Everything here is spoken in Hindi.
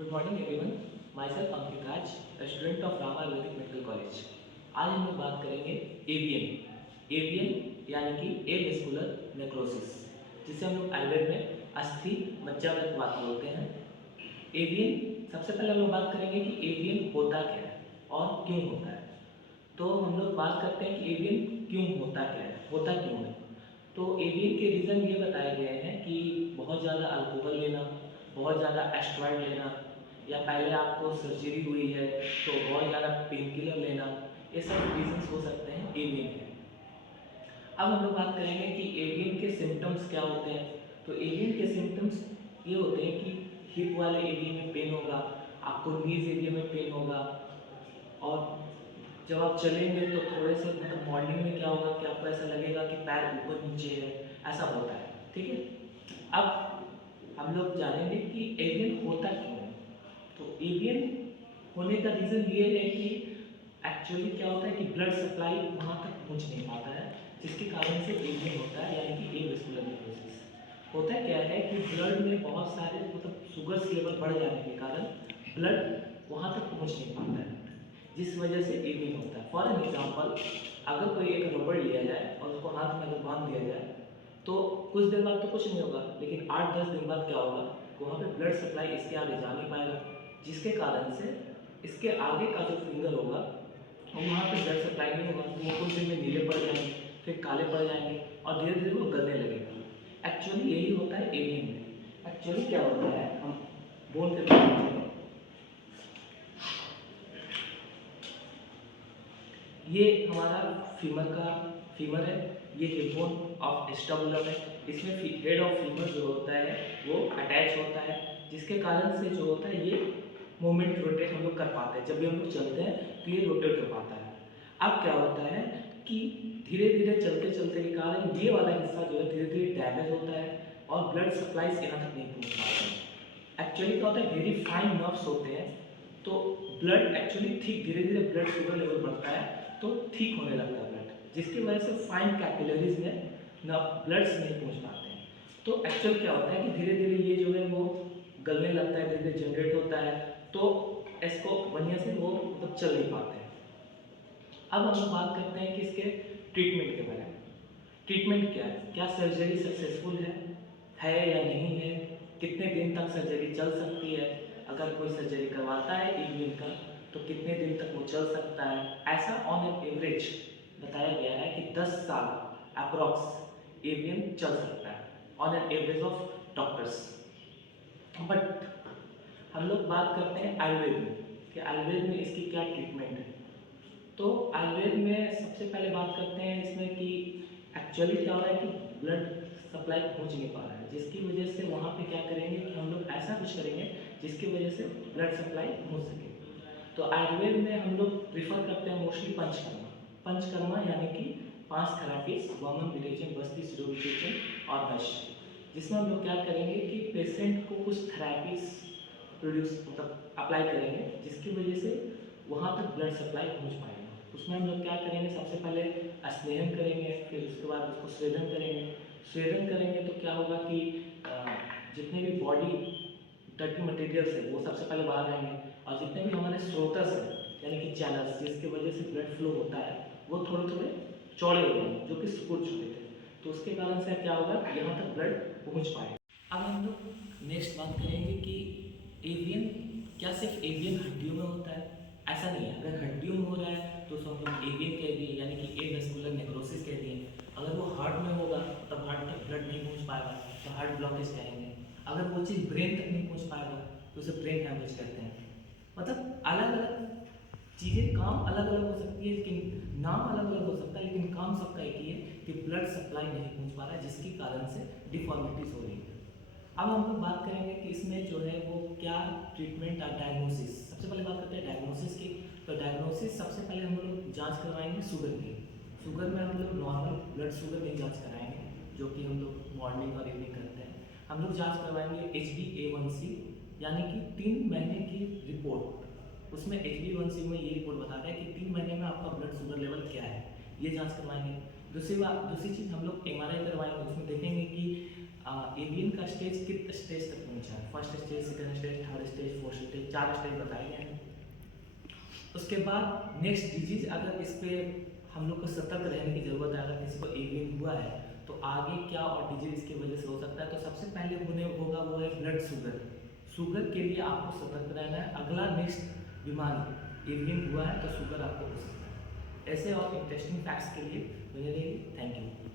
Good morning everyone. Myself Ankit Raj, a student of Rama Ayurvedic Medical College. आज हम लोग बात करेंगे एवियन। एवियन यानी कि एवेस्कुलर नेक्रोसिस, जिसे हम लोग आयुर्वेद में अस्थि मज्जावृत्तवात बोलते हैं। एवियन, सबसे पहले हम लोग बात करेंगे कि एवियन होता क्या है और क्यों होता है। तो हम लोग बात करते हैं कि एवियन क्यों होता क्या है, होता क्यों है। तो एवियन के रीज़न ये बताए गए हैं कि बहुत ज़्यादा अल्कोहल लेना, बहुत ज़्यादा एस्ट्रॉइड लेना, या पहले आपको सर्जरी हुई है तो बहुत ज़्यादा पेन किलर लेना, ये सब रीजंस हो सकते हैं एवियन के। अब हम लोग बात करेंगे कि एवियन के सिम्टम्स क्या होते हैं। तो एवियन के सिम्टम्स ये होते हैं कि हिप वाले एरिया में पेन होगा, आपको नीज एरिया में पेन होगा, और जब आप चलेंगे तो थोड़े से मतलब मॉर्निंग में क्या होगा कि आपको ऐसा लगेगा कि पैर ऊपर नीचे है, ऐसा होता है। ठीक है, अब हम लोग जानेंगे कि एवियन होता क्यों है। तो एवियन होने का रीज़न ये है कि एक्चुअली क्या होता है कि ब्लड सप्लाई वहाँ तक पहुँच नहीं पाता है, जिसके कारण से एवियन होता है, यानी कि एवेस्कुलर नेक्रोसिस। होता क्या है कि ब्लड में बहुत सारे मतलब शुगर्स लेवल बढ़ जाने के कारण ब्लड वहाँ तक पहुँच नहीं पाता है, जिस वजह से एवियन होता है। फॉर एन एग्जाम्पल, अगर कोई एक रबड़ लिया जाए और उसको हाथ में अगर बांध दिया जाए तो कुछ देर बाद तो कुछ नहीं होगा, लेकिन 8-10 दिन बाद क्या होगा कि वहाँ पे ब्लड सप्लाई इसके आगे जा नहीं पाएगा, जिसके कारण से इसके आगे का जो फिंगर होगा और वहाँ पे ब्लड सप्लाई नहीं होगा, तो वो कुछ दिन में नीले पड़ जाएंगे, फिर काले पड़ जाएंगे और धीरे धीरे वो गलने लगेगा। एक्चुअली यही होता है एवियन में। एक्चुअली क्या होता है, हम बोन के बारे में, ये हमारा फीमर है, ये हिप बोन ऑफ एस्टाबुलम है। इसमें हेड ऑफ फीमर जो होता है वो अटैच होता है, जिसके कारण से जो होता है ये मूवमेंट रोटेट हम लोग कर पाते हैं। जब भी हम लोग चलते हैं तो ये रोटेट कर पाता है। अब क्या होता है कि धीरे धीरे चलते चलते के कारण ये वाला हिस्सा जो है धीरे धीरे डैमेज होता है और ब्लड सप्लाई यहाँ तक नहीं पहुँच पाता है। एक्चुअली क्या होता है, वेरी फाइन नर्व्स होते हैं, तो ब्लड एक्चुअली ठीक धीरे धीरे ब्लड शुगर लेवल बढ़ता है तो ठीक होने लगता है ब्लड, जिसकी वजह से फाइन कैपिलरीज में न ब्लड्स नहीं पहुंच पाते हैं। तो एक्चुअल क्या होता है कि धीरे धीरे ये जो है वो गलने लगता है, धीरे धीरे जनरेट होता है, तो इसको बढ़िया से वो मतलब चल नहीं पाते हैं। अब हम लोग बात करते हैं कि इसके ट्रीटमेंट के बारे में। ट्रीटमेंट क्या है, क्या सर्जरी सक्सेसफुल है या नहीं है, कितने दिन तक सर्जरी चल सकती है, अगर कोई सर्जरी करवाता है एवियन का तो कितने दिन तक वो चल सकता है। ऐसा ऑन एन एवरेज बताया गया है कि 10 साल अप्रॉक्स एवियन चल सकता है on an average of doctors. But हम लोग बात करते हैं आयुर्वेद में कि आयुर्वेद में इसकी क्या ट्रीटमेंट है। तो आयुर्वेद में सबसे पहले बात करते हैं इसमें कि एक्चुअली क्या हो रहा है कि ब्लड सप्लाई पहुंच नहीं पा रहा है, जिसकी वजह से वहाँ पे क्या करेंगे कि हम लोग ऐसा कुछ करेंगे जिसकी वजह से ब्लड सप्लाई पहुंच सके। तो आयुर्वेद में हम लोग प्रिफर करते हैं मोस्टली पंचकर्मा। पंचकर्मा यानी कि 5 थेरापीज, वामन, विरेचन, बस्ती, शिरोविरेचन और नश, जिसमें हम लोग क्या करेंगे कि पेशेंट को कुछ थेरापीज प्रोड्यूस मतलब अप्लाई करेंगे, जिसकी वजह से वहाँ तक ब्लड सप्लाई पहुँच पाएगा। उसमें हम लोग क्या करेंगे, सबसे पहले स्नेहन करेंगे, फिर उसके बाद उसको स्वेदन करेंगे। स्वेदन करेंगे तो क्या होगा कि जितने भी बॉडी डर्टी मटेरियल्स है वो सबसे पहले बाहर आएंगे, और जितने भी हमारे स्रोतस हैं यानी कि चैनल्स जिसकी वजह से ब्लड फ्लो होता है वो थोड़े थोड़े चौड़े हो जाएंगे, जो कि सिकुड़ चुके थे, तो उसके कारण से क्या होगा यहाँ तक ब्लड पहुँच पाएगा। अब हम लोग नेक्स्ट बात करेंगे कि एवियन क्या सिर्फ एवियन हड्डियों में होता है। ऐसा नहीं है, अगर हड्डियों में हो रहा है तो उसको हम लोग एवियन कह दिए, यानी कि एवेस्कुलर नेक्रोसिस कह दिए। अगर वो हार्ट में होगा तब हार्ट तक ब्लड नहीं पहुंच पाएगा तो हार्ट ब्लॉकेज कहेंगे। अगर वो चीज़ ब्रेन तक नहीं पहुंच पाएगा तो उसे ब्रेन हैमरेज कहते हैं। मतलब अलग अलग चीज़ें काम अलग अलग हो सकती है, लेकिन नाम अलग अलग हो सकता है, लेकिन काम सबका एक ही है कि ब्लड सप्लाई नहीं पहुंच पा रहा है, जिसके कारण से डिफॉर्मिटीज हो रही है। अब हम लोग बात करेंगे कि इसमें जो है वो क्या ट्रीटमेंट और डायग्नोसिस। सबसे पहले बात करते हैं डायग्नोसिस की। तो डायग्नोसिस सबसे पहले हम लोग जांच करवाएंगे शुगर की। शुगर में हम लोग नॉर्मल ब्लड शुगर नहीं जांच कराएंगे, जो कि हम लोग मॉर्निंग और इवनिंग करते हैं। हम लोग जांच करवाएंगे HbA1c, यानी कि 3 महीने की रिपोर्ट। उसमें HbA1c में ये रिपोर्ट बताता है कि 3 महीने में आपका ब्लड शुगर लेवल क्या है, ये जाँच करवाएंगे। दूसरी चीज़ हम लोग MRI करवाएंगे, उसमें देखेंगे कि एवियन का स्टेज कितने स्टेज तक पहुंचा है, first stage, second stage, third stage, fourth stage, 4 stage बताए गए हैं। उसके बाद नेक्स्ट डिजीज, अगर इस पे हम लोग को सतर्क रहने की ज़रूरत है। अगर किसी को एवियन हुआ है तो आगे क्या और डिजीज इसकी वजह से हो सकता है, तो सबसे पहले होने होगा वो है ब्लड शुगर। शुगर के लिए आपको सतर्क रहना है। अगला नेक्स्ट बीमारी एवियन हुआ है तो शुगर आपको हो सकता है। ऐसे और इंटरेस्टिंग फैक्ट्स के लिए बने रहिए। Thank you.